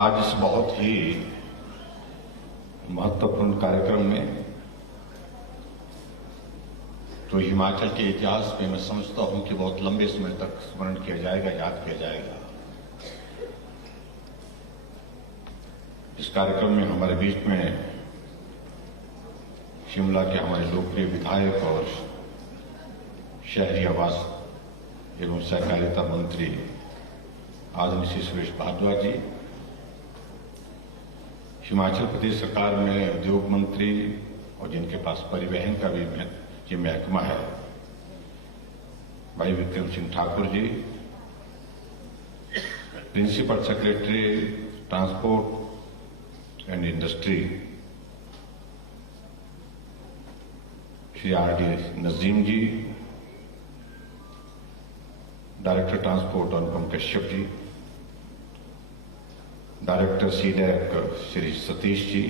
आज इस बहुत ही महत्वपूर्ण कार्यक्रम में जो हिमाचल के इतिहास में मैं समझता हूं कि बहुत लंबे समय तक स्मरण किया जाएगा, याद किया जाएगा। इस कार्यक्रम में हमारे बीच में शिमला के हमारे लोकप्रिय विधायक और शहरी आवास एवं सहकारिता मंत्री आदरणीय श्री सुरेश भारद्वाज जी, हिमाचल प्रदेश सरकार में उद्योग मंत्री और जिनके पास परिवहन का भी ये महकमा है, भाई Vikram Singh Thakur ji, principal secretary transport and industry Shri R D. Najeem ji, director transport Anupam Kashyap ji, director CDAC Shri Satish ji,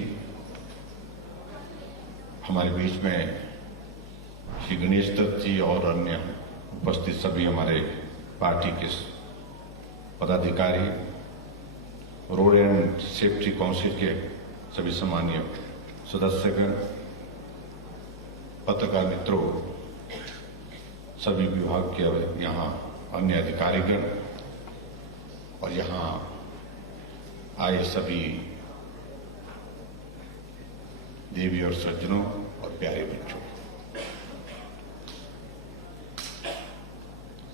हमारे बीच में श्री गणेश दत्त जी और अन्य उपस्थित सभी हमारे पार्टी के पदाधिकारी, रोड एंड सेफ्टी काउंसिल के सभी सम्मानीय सदस्यगण, पत्रकार मित्रों, सभी विभाग के यहाँ अन्य अधिकारीगण और यहाँ आए सभी देवी और सज्जनों और प्यारे बच्चों,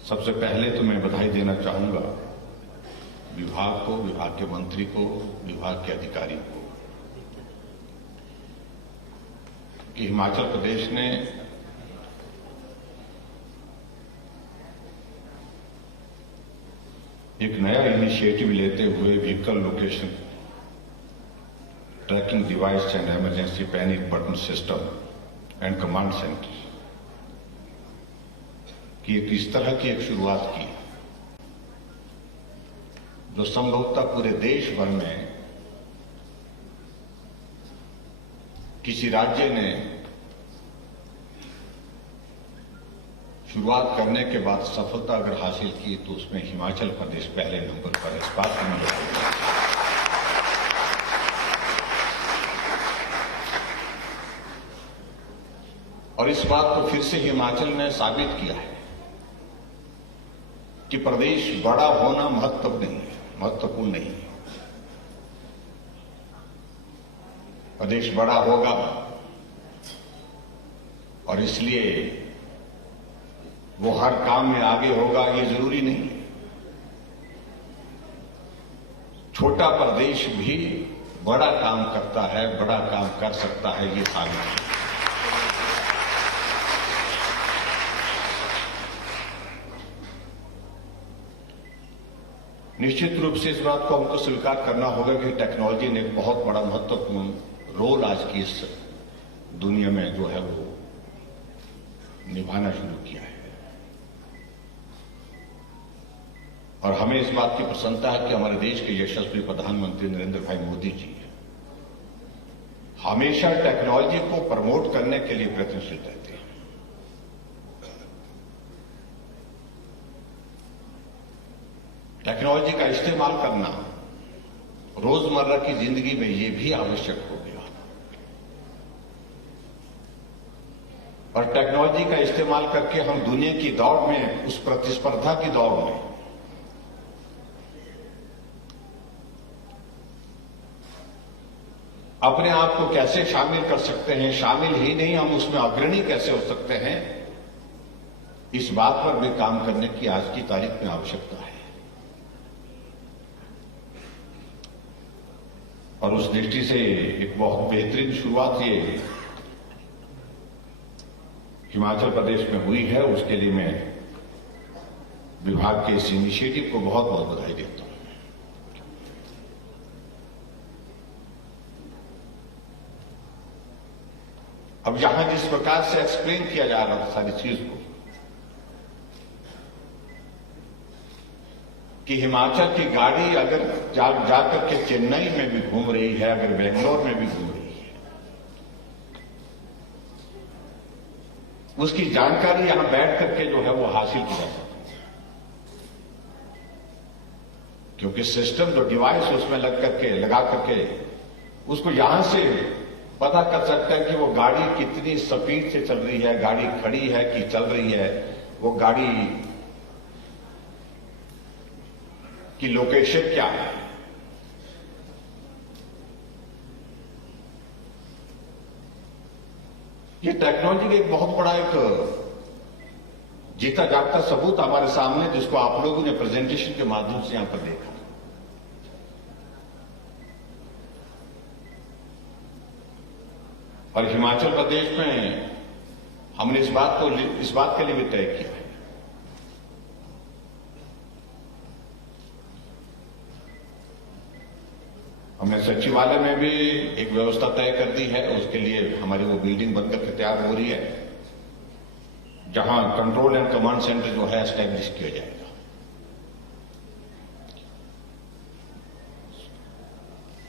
सबसे पहले तो मैं बधाई देना चाहूंगा विभाग को, विभाग के मंत्री को, विभाग के अधिकारी को कि हिमाचल प्रदेश ने एक नया इनिशिएटिव लेते हुए vehicle location tracking device and emergency panic button system and command centre की इस तरह की एक शुरुआत की जो संभवतः पूरे देश भर में किसी राज्य ने शुरुआत करने के बाद सफलता अगर हासिल की तो उसमें हिमाचल प्रदेश पहले नंबर पर है। इस बात को मैं और इस बात को फिर से हिमाचल ने साबित किया है कि प्रदेश बड़ा होना महत्वपूर्ण नहीं है। प्रदेश बड़ा होगा और इसलिए वो हर काम में आगे होगा, ये जरूरी नहीं। छोटा प्रदेश भी बड़ा काम करता है, बड़ा काम कर सकता है, ये साबित है। निश्चित रूप से इस बात को हमको स्वीकार करना होगा कि टेक्नोलॉजी ने एक बहुत बड़ा महत्वपूर्ण रोल आज की इस दुनिया में जो है वो निभाना शुरू किया है। और हमें इस बात की प्रसन्नता है कि हमारे देश के यशस्वी प्रधानमंत्री नरेंद्र भाई मोदी जी हमेशा टेक्नोलॉजी को प्रमोट करने के लिए प्रयत्नशील रहते हैं। टेक्नोलॉजी का इस्तेमाल करना रोजमर्रा की जिंदगी में ये भी आवश्यक हो गया और टेक्नोलॉजी का इस्तेमाल करके हम दुनिया की दौड़ में, उस प्रतिस्पर्धा की दौड़ में अपने आप को कैसे शामिल कर सकते हैं, शामिल ही नहीं हम उसमें अग्रणी कैसे हो सकते हैं, इस बात पर भी काम करने की आज की तारीख में आवश्यकता है। और उस दृष्टि से एक बहुत बेहतरीन शुरुआत ये हिमाचल प्रदेश में हुई है, उसके लिए मैं विभाग के इस इनिशिएटिव को बहुत बहुत बधाई देता हूं। अब यहां जिस प्रकार से एक्सप्लेन किया जा रहा था सारी चीज को कि हिमाचल की गाड़ी अगर जाकर के चेन्नई में भी घूम रही है, अगर बेंगलोर में भी घूम रही है, उसकी जानकारी यहां बैठ करके जो है वो हासिल की जा सकती है। क्योंकि सिस्टम जो डिवाइस उसमें लगा करके उसको यहां से पता कर सकता है कि वो गाड़ी कितनी स्पीड से चल रही है, गाड़ी खड़ी है कि चल रही है, वो गाड़ी की लोकेशन क्या है। ये टेक्नोलॉजी का एक बहुत बड़ा एक जीता जागता सबूत हमारे सामने, जिसको आप लोगों ने प्रेजेंटेशन के माध्यम से यहां पर देखा। और हिमाचल प्रदेश में हमने इस बात के लिए भी तय किया है। हमने सचिवालय में भी एक व्यवस्था तय कर दी है। उसके लिए हमारी वो बिल्डिंग बनकर के तैयार हो रही है, जहां कंट्रोल एंड कमांड सेंटर जो है एस्टैब्लिश किया जाएगा।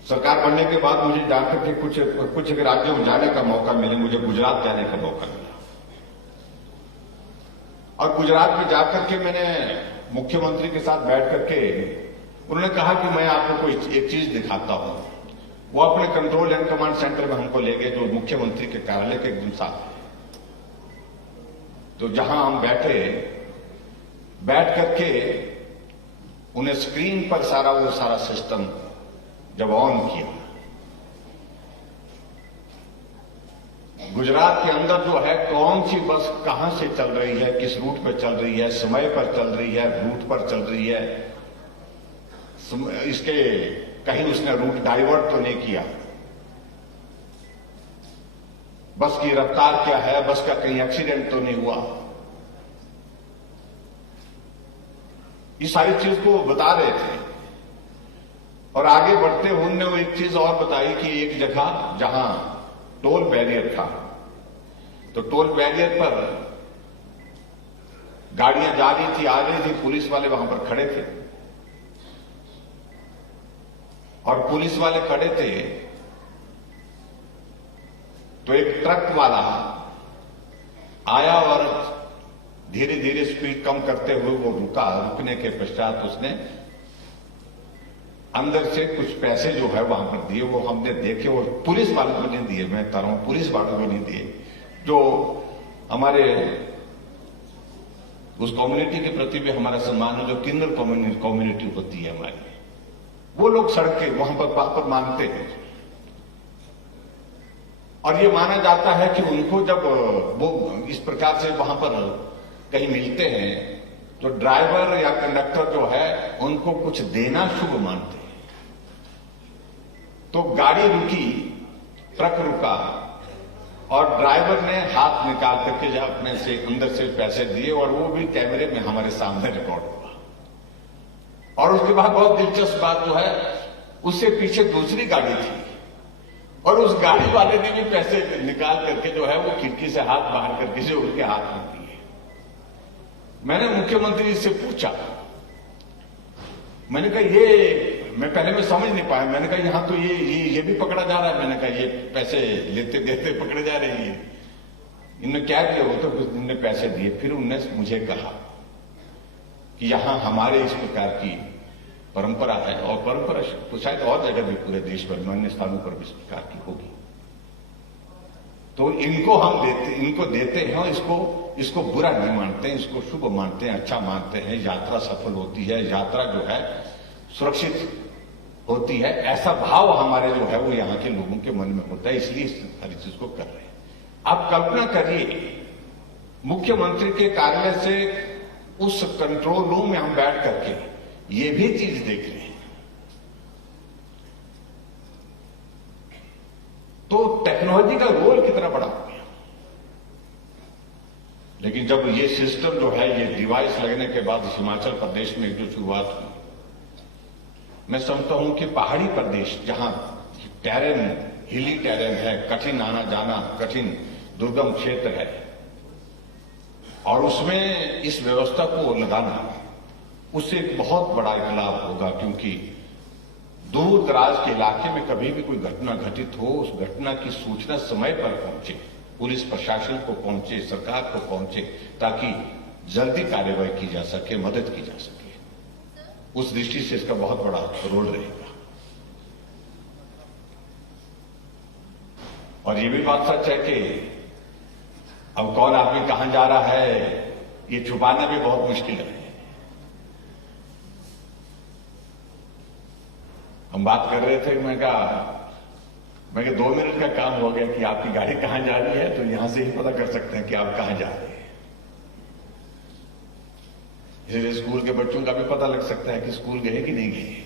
सरकार बनने के बाद मुझे जानकर के कुछ राज्यों में जाने का मौका मिले। मुझे गुजरात जाने का मौका मिला और गुजरात में जाकर के मैंने मुख्यमंत्री के साथ बैठ करके उन्होंने कहा कि मैं आपको कोई एक चीज दिखाता हूं। वो अपने कंट्रोल एंड कमांड सेंटर में हमको ले गए, जो मुख्यमंत्री के कार्यालय के एकदम साथ है। तो जहां हम बैठ करके उन्हें स्क्रीन पर वो सारा सिस्टम जब ऑन किया, गुजरात के अंदर जो है कौन सी बस कहां से चल रही है, किस रूट पर चल रही है, समय पर चल रही है, रूट पर चल रही है, इसके कहीं उसने रूट डाइवर्ट तो नहीं किया, बस की रफ्तार क्या है, बस का कहीं एक्सीडेंट तो नहीं हुआ, ये सारी चीज को बता रहे थे। और आगे बढ़ते हुए उन्होंने वो एक चीज और बताई कि एक जगह जहां टोल बैरियर था, तो टोल बैरियर पर गाड़ियां जा रही थी, आ रही थी, पुलिस वाले वहां पर खड़े थे और पुलिस वाले खड़े थे। तो एक ट्रक वाला आया और धीरे धीरे स्पीड कम करते हुए वो रुका। रुकने के पश्चात उसने अंदर से कुछ पैसे जो है वहां पर दिए, वो हमने देखे। और पुलिस वालों को नहीं दिए, मैं बता रहा हूं, पुलिस वालों को नहीं दिए। जो हमारे उस कम्युनिटी के प्रति भी हमारा सम्मान है, जो किन्नर कम्युनिटी होती है हमारी, वो लोग सड़क के वहां पर मांगते हैं। और ये माना जाता है कि उनको जब वो इस प्रकार से वहां पर कहीं मिलते हैं तो ड्राइवर या कंडक्टर जो है उनको कुछ देना शुभ मानते हैं। तो गाड़ी रुकी, ट्रक रुका और ड्राइवर ने हाथ निकाल करके जब अपने से अंदर से पैसे दिए, और वो भी कैमरे में हमारे सामने रिकॉर्ड हुआ। और उसके बाद बहुत दिलचस्प बात जो है, उससे पीछे दूसरी गाड़ी थी और उस गाड़ी वाले ने भी पैसे निकाल करके जो है वो खिड़की से हाथ बाहर करके जो उनके हाथ में दिए। मैंने मुख्यमंत्री से पूछा, मैंने कहा मैं पहले समझ नहीं पाया। मैंने कहा यहां तो ये भी पकड़ा जा रहा है। मैंने कहा ये पैसे लेते देते पकड़े जा रहे हैं। इन्होंने क्या दिया? वो तो कुछ दिन ने पैसे दिए। फिर उन्होंने मुझे कहा कि यहां हमारे इस प्रकार की परंपरा है, और परंपरा तो शायद और जगह भी पूरे देश भर में अन्य स्थानों पर भी इस प्रकार की होगी। तो इनको देते हैं और इसको बुरा नहीं मानते हैं, इसको शुभ मानते हैं, अच्छा मानते हैं। यात्रा सफल होती है, यात्रा जो है सुरक्षित होती है, ऐसा भाव हमारे जो है वो यहां के लोगों के मन में होता है, इसलिए इस सारी चीज को कर रहे हैं। आप कल्पना करिए, मुख्यमंत्री के कार्यालय से उस कंट्रोल रूम में हम बैठ करके ये भी चीज देख रहे हैं। तो टेक्नोलॉजी का रोल कितना बड़ा हो गया। लेकिन जब ये सिस्टम जो है, ये डिवाइस लगने के बाद हिमाचल प्रदेश में जो शुरुआत हुई, मैं समझता हूं कि पहाड़ी प्रदेश जहां टेरेन, हिली टेरेन है, कठिन आना जाना, कठिन दुर्गम क्षेत्र है, और उसमें इस व्यवस्था को लगाना, उससे एक बहुत बड़ा एक लाभ होगा। क्योंकि दूर दराज के इलाके में कभी भी कोई घटना घटित हो, उस घटना की सूचना समय पर पहुंचे, पुलिस प्रशासन को पहुंचे, सरकार को पहुंचे, ताकि जल्दी कार्रवाई की जा सके, मदद की जा सके। उस दृष्टि से इसका बहुत बड़ा रोल रहेगा। और ये भी बात सच है कि अब कौन आदमी कहां जा रहा है ये छुपाना भी बहुत मुश्किल है। हम बात कर रहे थे, मैं कहा 2 मिनट का काम हो गया कि आपकी गाड़ी कहां जा रही है, तो यहां से ही पता कर सकते हैं कि आप कहां जा रहे हैं। इसलिए स्कूल के बच्चों का भी पता लग सकता है कि स्कूल गए कि नहीं गए।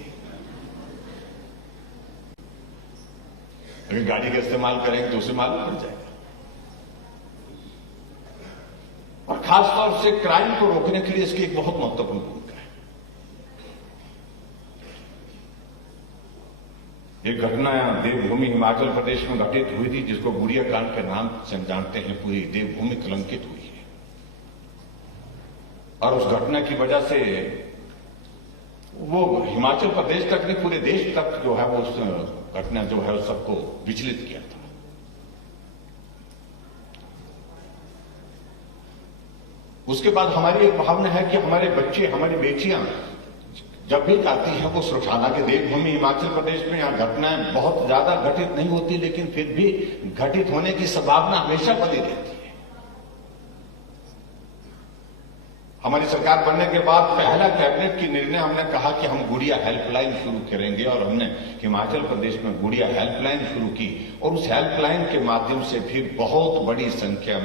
अगर गाड़ी का इस्तेमाल करेंगे तो उसे मालूम पड़ जाएगा। और खासतौर से क्राइम को रोकने के लिए इसकी एक बहुत महत्वपूर्ण भूमिका है। एक घटना देवभूमि हिमाचल प्रदेश में घटित हुई थी, जिसको गुड़िया कांड के नाम से हम जानते हैं। पूरी देवभूमि कलंकित हुई है और उस घटना की वजह से वो हिमाचल प्रदेश तक नहीं, पूरे देश तक जो है वो उस घटना जो है उस सबको विचलित किया था। उसके बाद हमारी एक भावना है कि हमारे बच्चे, हमारी बेटियां जब भी जाती हैं वो सुरक्षा, हालांकि देवभूमि हिमाचल प्रदेश में यहां घटनाएं बहुत ज्यादा घटित नहीं होती, लेकिन फिर भी घटित होने की संभावना हमेशा बनी रहती है। हमारी सरकार बनने के बाद पहला कैबिनेट की निर्णय हमने कहा कि हम गुड़िया हेल्पलाइन शुरू करेंगे और हमने हिमाचल प्रदेश में गुड़िया हेल्पलाइन शुरू की। और उस हेल्पलाइन के माध्यम से फिर बहुत बड़ी संख्या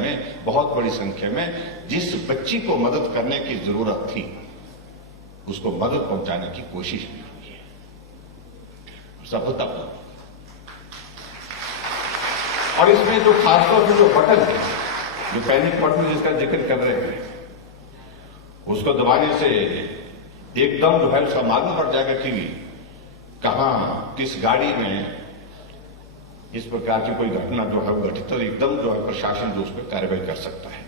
में जिस बच्ची को मदद करने की जरूरत थी उसको मदद पहुंचाने की कोशिश भी हुई है सफलतापूर्वक। और इसमें जो खासतौर से जो बटन है, जो पैनिक बटन जिसका जिक्र कर रहे हैं, उसको दबाने से एकदम जो है उसका मालूम पड़ जाएगा कि कहां किस गाड़ी में इस प्रकार की कोई घटना जो है वो घटित, तो एकदम जो है प्रशासन जो उस पर कार्रवाई कर सकता है।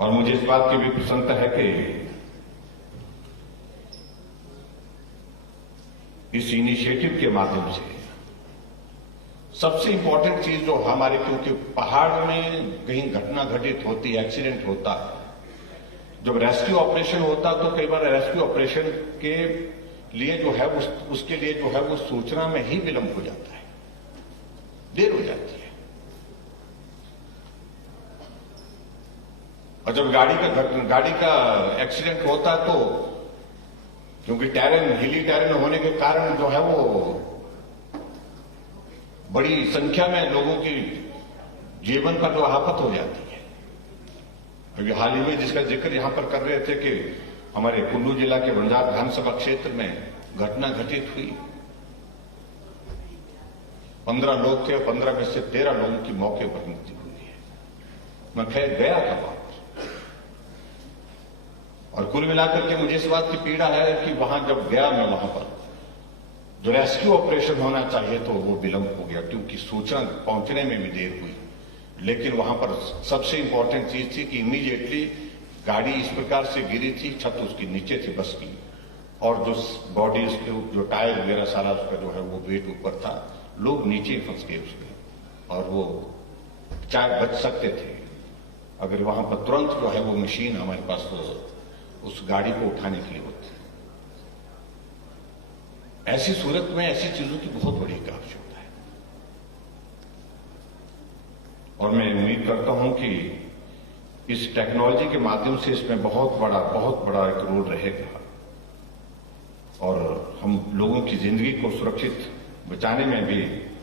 और मुझे इस बात की भी प्रसन्नता है कि इस इनिशिएटिव के माध्यम से सबसे इंपॉर्टेंट चीज जो हमारे, क्योंकि पहाड़ में कहीं घटना घटित होती है, एक्सीडेंट होता है, जब रेस्क्यू ऑपरेशन होता है तो कई बार रेस्क्यू ऑपरेशन के लिए जो है उसके लिए जो है वो सूचना में ही विलंब हो जाता है, देर हो जाती है। और जब गाड़ी का एक्सीडेंट होता है तो क्योंकि हिली टेरेन होने के कारण जो है वो बड़ी संख्या में लोगों की जीवन पर जो आफत हो जाती है। अभी हाल ही में जिसका जिक्र यहां पर कर रहे थे कि हमारे कुल्लू जिला के बंजार विधानसभा क्षेत्र में घटना घटित हुई, 15 लोग थे और 15 में से 13 लोगों की मौके पर मृत्यु हुई है। मैं खैर गया था वहां और कुल मिलाकर के मुझे इस बात की पीड़ा है कि वहां जब गया मैं, वहां पर जो रेस्क्यू ऑपरेशन होना चाहिए तो वो विलंब हो गया क्योंकि सूचना पहुंचने में भी देर हुई। लेकिन वहां पर सबसे इंपॉर्टेंट चीज थी कि इमीडिएटली गाड़ी इस प्रकार से गिरी थी, छत उसके नीचे थी बस की, और जो बॉडी उसके जो टायर वगैरह सारा उसका जो है वो वेट ऊपर था, लोग नीचे फंस गए उसके और वो चाहे बच सकते थे अगर वहां पर तुरंत जो है वो मशीन हमारे पास उस गाड़ी को उठाने के लिए होती। ऐसी सूरत में ऐसी चीजों की बहुत बड़ी आवश्यकता है और मैं उम्मीद करता हूं कि इस टेक्नोलॉजी के माध्यम से इसमें बहुत बड़ा एक रोल रहेगा और हम लोगों की जिंदगी को सुरक्षित बचाने में भी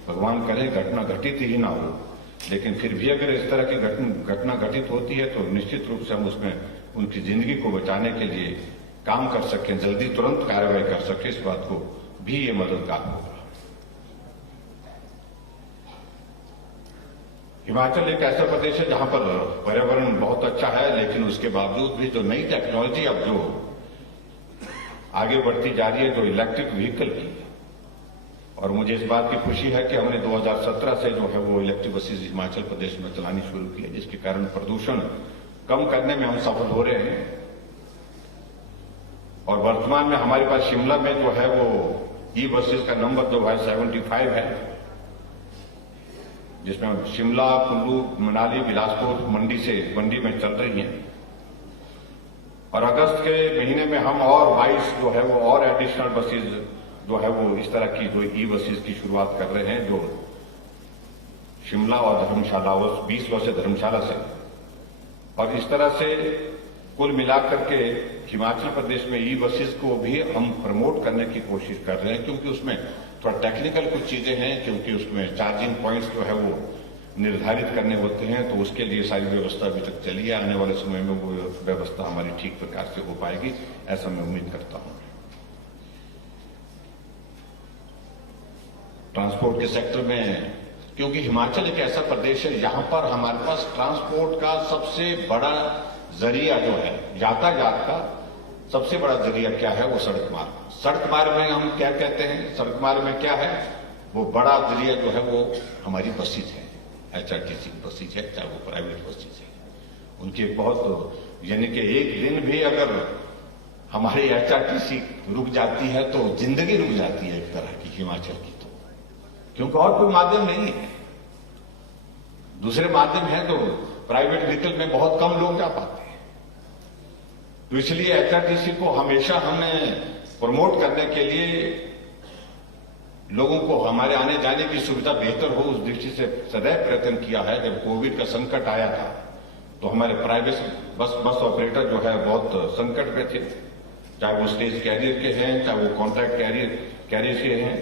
भगवान करे घटना घटित ही ना हो, लेकिन फिर भी अगर इस तरह की घटना घटित होती है तो निश्चित रूप से हम उसमें उनकी जिंदगी को बचाने के लिए काम कर सकें, जल्दी तुरंत कार्रवाई कर सकें, इस बात को भी ये मददगार होगा। हिमाचल एक ऐसा प्रदेश है जहां पर पर्यावरण बहुत अच्छा है, लेकिन उसके बावजूद भी जो नई टेक्नोलॉजी अब जो आगे बढ़ती जा रही है, जो इलेक्ट्रिक व्हीकल की, और मुझे इस बात की खुशी है कि हमने 2017 से जो है वो इलेक्ट्रिक बसेज हिमाचल प्रदेश में चलानी शुरू की है, जिसके कारण प्रदूषण कम करने में हम सफल हो रहे हैं। और वर्तमान में हमारे पास शिमला में जो है वो ई बसेज का नंबर जो है 75 है, जिसमें शिमला, कुल्लू, मनाली, बिलासपुर, मंडी में चल रही हैं और अगस्त के महीने में हम और 22 जो है वो और एडिशनल बसेज जो है वो इस तरह की जो ई बसेज की शुरुआत कर रहे हैं, जो शिमला और धर्मशाला, 20 बसें धर्मशाला से, और इस तरह से कुल मिलाकर के हिमाचल प्रदेश में ई बसेस को भी हम प्रमोट करने की कोशिश कर रहे हैं, क्योंकि उसमें थोड़ा टेक्निकल कुछ चीजें हैं, क्योंकि उसमें चार्जिंग पॉइंट्स जो है वो निर्धारित करने होते हैं, तो उसके लिए सारी व्यवस्था अभी तक चली है। आने वाले समय में वो व्यवस्था हमारी ठीक प्रकार से हो पाएगी, ऐसा मैं उम्मीद करता हूं। ट्रांसपोर्ट के सेक्टर में, क्योंकि हिमाचल एक ऐसा प्रदेश है यहां पर हमारे पास ट्रांसपोर्ट का सबसे बड़ा जरिया जो है, यातायात का सबसे बड़ा जरिया क्या है, वो सड़क मार्ग। सड़क मार्ग में हम क्या कहते हैं, सड़क मार्ग में क्या है, वो बड़ा जरिया जो है वो हमारी बसेज है, HRTC बसेज है, चाहे वो प्राइवेट बसेज है। उनकी एक बहुत, यानी कि एक दिन भी अगर हमारी HRTC रुक जाती है तो जिंदगी रुक जाती है एक तरह की हिमाचल की, तो क्योंकि और कोई माध्यम नहीं है। दूसरे माध्यम है तो प्राइवेट व्हीकल में बहुत कम लोग जा पाते हैं, तो इसलिए HRTC को हमेशा हमने प्रमोट करने के लिए, लोगों को हमारे आने जाने की सुविधा बेहतर हो, उस दृष्टि से सदैव प्रयत्न किया है। जब कोविड का संकट आया था तो हमारे प्राइवेट बस ऑपरेटर जो है बहुत संकट में थे, चाहे वो स्टेज कैरियर के हैं, चाहे वो कॉन्ट्रैक्ट कैरियर के हैं।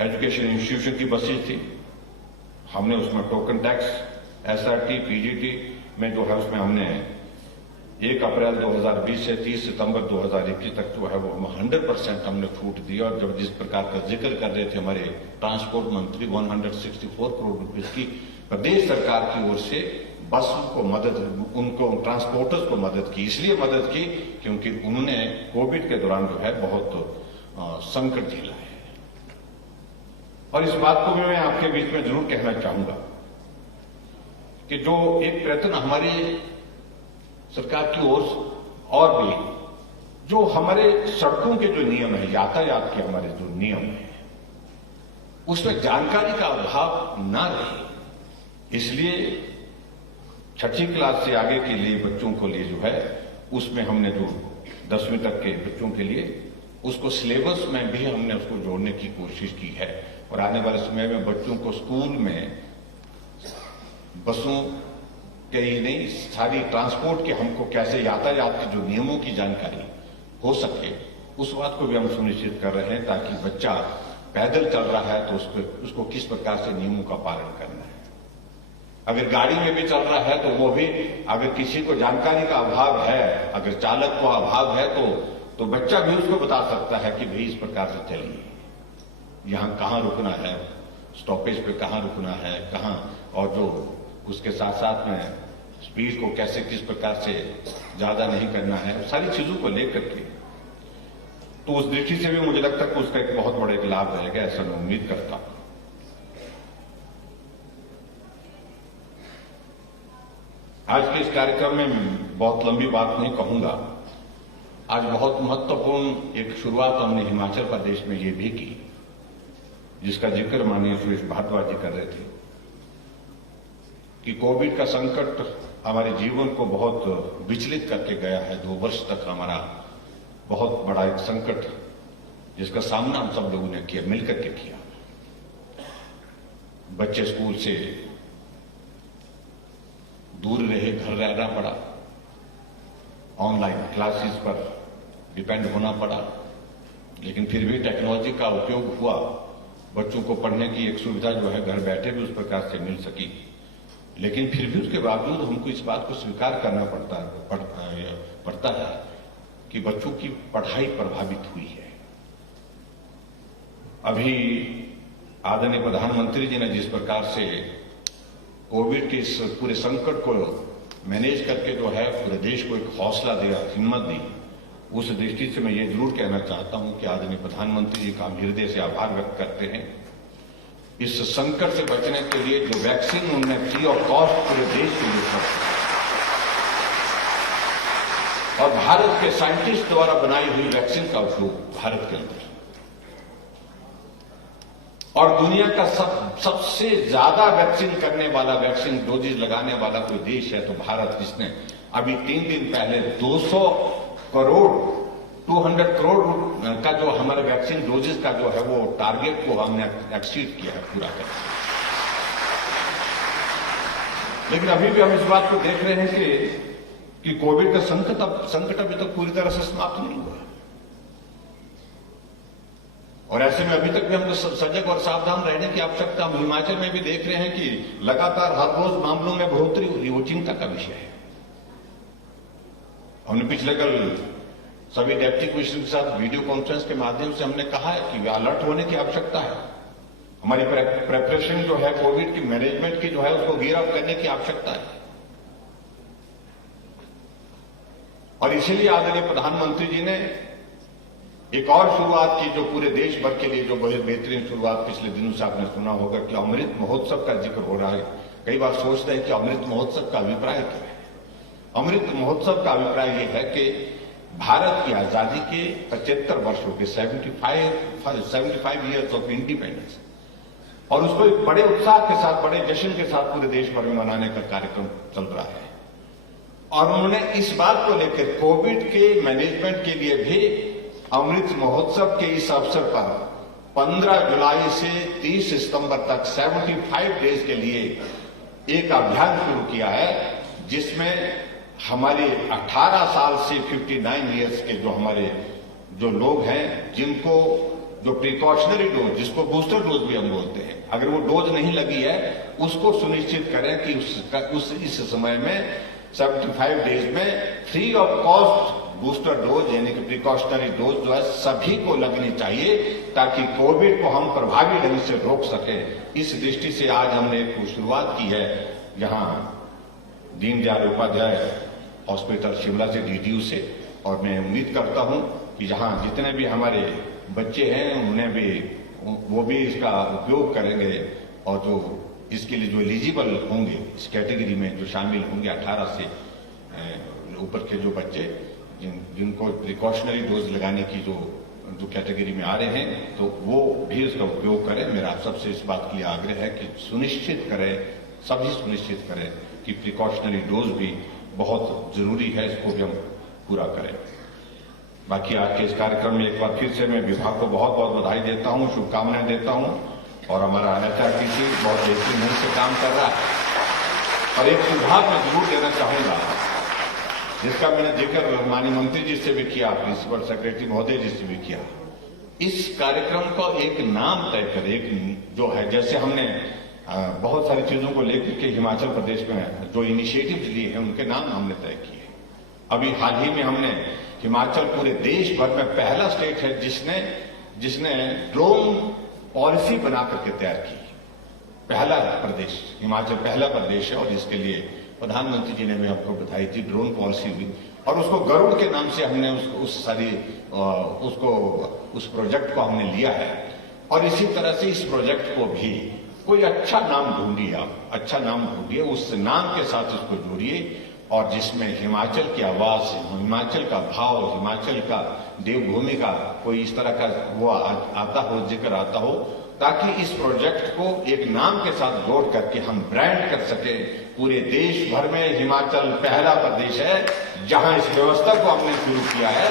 एजुकेशन इंस्टीट्यूशन की बसेज थी, हमने उसमें टोकन टैक्स, SRT, PGT में जो है उसमें हमने 1 अप्रैल 2020 से 30 सितंबर 2021 तक जो है वो 100% हमने छूट दी। और जब जिस प्रकार का जिक्र कर रहे थे हमारे ट्रांसपोर्ट मंत्री, 164 करोड़ रुपए की प्रदेश सरकार की ओर से बसों को मदद, उनको ट्रांसपोर्टर्स को मदद की, इसलिए मदद की क्योंकि उन्होंने कोविड के दौरान जो है बहुत संकट झेला है। और इस बात को भी मैं आपके बीच में जरूर कहना चाहूंगा कि जो एक प्रयत्न हमारी सरकार की ओर और भी, जो हमारे सड़कों के जो नियम है, यातायात के हमारे जो नियम है, उसमें जानकारी का अभाव ना रहे, इसलिए 6ठी क्लास से आगे के लिए बच्चों को लिए जो है उसमें हमने जो 10वीं तक के बच्चों के लिए उसको सिलेबस में भी हमने उसको जोड़ने की कोशिश की है। और आने वाले समय में बच्चों को स्कूल में बसों के ही नहीं, सारी ट्रांसपोर्ट के हमको कैसे यातायात के जो नियमों की जानकारी हो सके, उस बात को भी हम सुनिश्चित कर रहे हैं, ताकि बच्चा पैदल चल रहा है तो उसको किस प्रकार से नियमों का पालन करना है। अगर गाड़ी में भी चल रहा है तो वो भी, अगर किसी को जानकारी का अभाव है, अगर चालक को अभाव है तो बच्चा भी उसको बता सकता है कि भाई इस प्रकार से चलिए, यहां कहां रुकना है, स्टॉपेज पे कहां रुकना है, कहां, और जो उसके साथ साथ में स्पीड को कैसे किस प्रकार से ज्यादा नहीं करना है, सारी चीजों को लेकर के, तो उस दृष्टि से भी मुझे लगता है कि उसका एक बहुत बड़ा एक लाभ रहेगा, ऐसा मैं उम्मीद करता हूं। आज के इस कार्यक्रम में बहुत लंबी बात नहीं कहूंगा। आज बहुत महत्वपूर्ण एक शुरुआत हमने हिमाचल प्रदेश में ये भी की, जिसका जिक्र माननीय सुरेश भारद्वाज जी कर रहे थे, कि कोविड का संकट हमारे जीवन को बहुत विचलित करके गया है। 2 वर्ष तक हमारा बहुत बड़ा एक संकट, जिसका सामना हम सब लोगों ने किया, मिलकर के किया। बच्चे स्कूल से दूर रहे, घर रहना पड़ा, ऑनलाइन क्लासेस पर डिपेंड होना पड़ा, लेकिन फिर भी टेक्नोलॉजी का उपयोग हुआ, बच्चों को पढ़ने की एक सुविधा जो है घर बैठे भी उस प्रकार से मिल सकी। लेकिन फिर भी उसके बावजूद हमको इस बात को स्वीकार करना पड़ता है कि बच्चों की पढ़ाई प्रभावित हुई है। अभी आदरणीय प्रधानमंत्री जी ने जिस प्रकार से कोविड के इस पूरे संकट को मैनेज करके जो है पूरे देश को एक हौसला दिया, हिम्मत दी, उस दृष्टि से मैं ये जरूर कहना चाहता हूं कि आदरणीय प्रधानमंत्री जी का हम हृदय से आभार व्यक्त करते हैं। इस संकट से बचने के लिए जो वैक्सीन उन्होंने फ्री ऑफ कॉस्ट पूरे देश के लिए कर, और भारत के साइंटिस्ट द्वारा बनाई हुई वैक्सीन का उपयोग भारत के अंदर, और दुनिया का सबसे ज्यादा वैक्सीन करने वाला, वैक्सीन डोजेज लगाने वाला कोई देश है तो भारत, जिसने अभी 3 दिन पहले 200 करोड़ का जो हमारे वैक्सीन डोजेस का जो है वो टारगेट को हमने एक्सीड किया है पूरा कर। लेकिन अभी भी हम इस बात को देख रहे हैं कि कोविड का संकट अभी तक पूरी तरह से समाप्त नहीं हुआ, और ऐसे में अभी तक भी हमको सजग और सावधान रहने की आवश्यकता। हम हिमाचल में भी देख रहे हैं कि लगातार हर रोज मामलों में बढ़ोतरी हो रही है, वो चिंता का विषय है। हमने पिछले कल सभी डेप्टी कमिश्नर के साथ वीडियो कॉन्फ्रेंस के माध्यम से हमने कहा है कि अलर्ट होने की आवश्यकता है। हमारी प्रेपरेशन जो है कोविड की मैनेजमेंट की जो है उसको गियर अप करने की आवश्यकता है। और इसीलिए आदरणीय प्रधानमंत्री जी ने एक और शुरुआत की, जो पूरे देश भर के लिए जो बहुत बेहतरीन शुरुआत पिछले दिनों से आपने सुना होगा कि अमृत महोत्सव का जिक्र हो रहा है। कई बार सोचते हैं कि अमृत महोत्सव का अभिप्राय क्या है। अमृत महोत्सव का अभिप्राय यह है कि भारत की आजादी के 75 वर्षों के 75 ईयर्स ऑफ इंडिपेंडेंस, और उसको एक बड़े उत्साह के साथ, बड़े जश्न के साथ पूरे देश भर में मनाने का कार्यक्रम चल रहा है। और उन्होंने इस बात को लेकर कोविड के मैनेजमेंट के लिए भी अमृत महोत्सव के इस अवसर पर 15 जुलाई से 30 सितंबर तक 75 डेज के लिए एक अभियान शुरू किया है, जिसमें हमारे 18 साल से 59 ईयर्स के जो लोग हैं, जिनको जो प्रिकॉशनरी डोज, जिसको बूस्टर डोज भी हम बोलते हैं, अगर वो डोज नहीं लगी है उसको सुनिश्चित करें कि इस समय में 75 डेज में free of cost booster dose यानी कि प्रिकॉशनरी डोज जो है सभी को लगनी चाहिए, ताकि कोविड को हम प्रभावी ढंग से रोक सके। इस दृष्टि से आज हमने एक शुरुआत की है यहाँ दीनदयाल उपाध्याय हॉस्पिटल शिमला से, डीडीयू से, और मैं उम्मीद करता हूं कि जहां जितने भी हमारे बच्चे हैं उन्हें भी वो भी इसका उपयोग करेंगे, और जो इसके लिए जो एलिजिबल होंगे इस कैटेगरी में जो शामिल होंगे 18 से ऊपर के जो बच्चे जिनको प्रिकॉशनरी डोज लगाने की जो कैटेगरी में आ रहे हैं, तो वो भी इसका उपयोग करें। मेरा आप सबसे इस बात के लिए आग्रह है कि सुनिश्चित करें, सभी सुनिश्चित करें कि प्रिकॉशनरी डोज भी बहुत जरूरी है, इसको भी हम पूरा करें। बाकी आज के इस कार्यक्रम में एक बार फिर से मैं विभाग को बहुत बहुत बधाई देता हूं, शुभकामनाएं देता हूं, और हमारा एचआरटीसी बहुत बेहतरीन ढंग से काम कर रहा है। और एक सुझाव मैं जरूर देना चाहूंगा, जिसका मैंने जिक्र माननीय मंत्री जी से भी किया, प्रिंसिपल सेक्रेटरी महोदय जी से भी किया। इस कार्यक्रम को एक नाम तय करें, एक जो है, जैसे हमने बहुत सारी चीजों को लेकर के हिमाचल प्रदेश में जो इनिशिएटिव लिए हैं उनके नाम हमने तय किए। अभी हाल ही में हमने हिमाचल पूरे देश भर में पहला स्टेट है जिसने ड्रोन पॉलिसी बना करके तैयार की। पहला प्रदेश, हिमाचल पहला प्रदेश है, और इसके लिए प्रधानमंत्री जी ने भी हमको बधाई थी। ड्रोन पॉलिसी हुई और उसको गरुड़ के नाम से हमने उस प्रोजेक्ट को हमने लिया है। और इसी तरह से इस प्रोजेक्ट को भी कोई अच्छा नाम ढूंढिए, आप अच्छा नाम ढूंढिए, उस नाम के साथ उसको जोड़िए, और जिसमें हिमाचल की आवाज, हिमाचल का भाव, हिमाचल का देवभूमि का कोई इस तरह का वो आता हो, जिक्र आता हो, ताकि इस प्रोजेक्ट को एक नाम के साथ जोड़ करके हम ब्रांड कर सके। पूरे देश भर में हिमाचल पहला प्रदेश है जहां इस व्यवस्था को हमने शुरू किया है,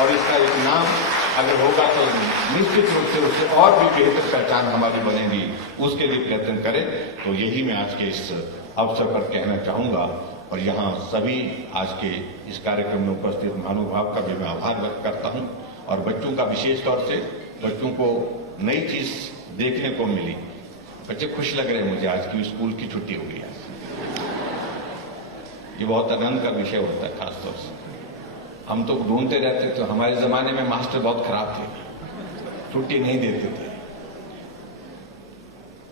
और इसका एक नाम अगर होगा तो निश्चित रूप से उससे और भी बेहतर पहचान हमारी बनेगी, उसके लिए प्रयत्न करें। तो यही मैं आज के इस अवसर पर कहना चाहूंगा, और यहाँ सभी आज के इस कार्यक्रम में उपस्थित महानुभाव का भी मैं आभार व्यक्त करता हूँ। और बच्चों का विशेष तौर से, बच्चों को नई चीज देखने को मिली, बच्चे खुश लग रहे हैं मुझे आज की स्कूल की छुट्टी हो गई है। ये बहुत आनंद का विषय होता है। खासतौर से हम तो ढूंढते रहते थे, हमारे जमाने में मास्टर बहुत खराब थे, छुट्टी नहीं देते थे।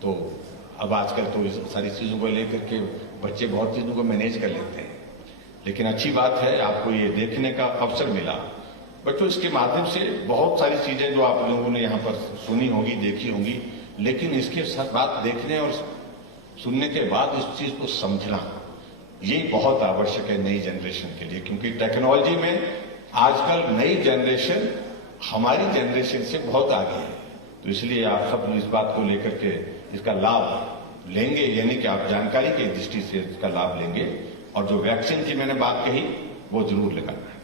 तो अब आजकल तो इस सारी चीजों को लेकर के बच्चे बहुत चीजों को मैनेज कर लेते हैं। लेकिन अच्छी बात है आपको ये देखने का अवसर मिला। बच्चों, इसके माध्यम से बहुत सारी चीजें जो आप लोगों ने यहाँ पर सुनी होगी, देखी होंगी, लेकिन इसके साथ बात देखने और सुनने के बाद इस चीज को समझना ये बहुत आवश्यक है नई जनरेशन के लिए, क्योंकि टेक्नोलॉजी में आजकल नई जनरेशन हमारी जनरेशन से बहुत आगे है। तो इसलिए आप सब इस बात को लेकर के इसका लाभ लेंगे, यानी कि आप जानकारी की दृष्टि से इसका लाभ लेंगे। और जो वैक्सीन की मैंने बात कही वो जरूर लगाना है।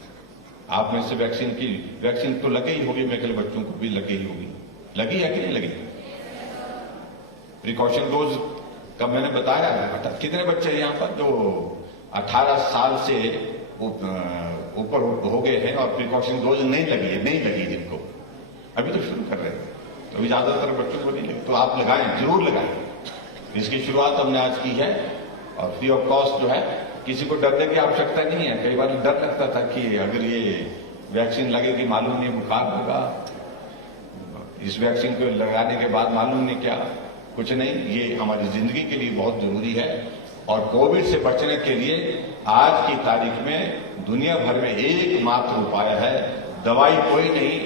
आप में से वैक्सीन तो लगे ही होगी, मेरे ख्याल बच्चों को भी लगे ही होगी। लगी है कि नहीं लगी? प्रिकॉशन डोज का मैंने बताया, कितने बच्चे यहाँ पर जो 18 साल से ऊपर हो गए हैं और प्रिकॉशन डोज नहीं लगी जिनको अभी तो शुरू कर रहे हैं, तो अभी ज्यादातर बच्चों को नहीं लगी, तो आप लगाएं, जरूर लगाएं। इसकी शुरुआत हमने आज की है और फ्री ऑफ कॉस्ट जो है, किसी को डरने की आवश्यकता नहीं है। कई बार डर लगता था कि अगर ये वैक्सीन लगेगी मालूम नहीं बुखार होगा, इस वैक्सीन को लगाने के बाद मालूम नहीं क्या, कुछ नहीं। ये हमारी जिंदगी के लिए बहुत जरूरी है और कोविड से बचने के लिए आज की तारीख में दुनिया भर में एकमात्र उपाय है, दवाई कोई नहीं,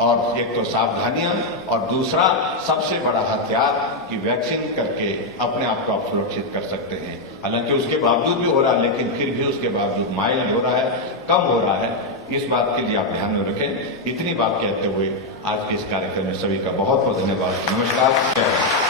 और एक तो सावधानियां और दूसरा सबसे बड़ा हथियार कि वैक्सीन करके अपने आप को आप सुरक्षित कर सकते हैं। हालांकि उसके बावजूद भी हो रहा है, लेकिन फिर भी उसके बावजूद माइल्ड हो रहा है, कम हो रहा है। इस बात के लिए आप ध्यान में रखें। इतनी बात कहते हुए आज के इस कार्यक्रम में सभी का बहुत बहुत धन्यवाद। नमस्कार।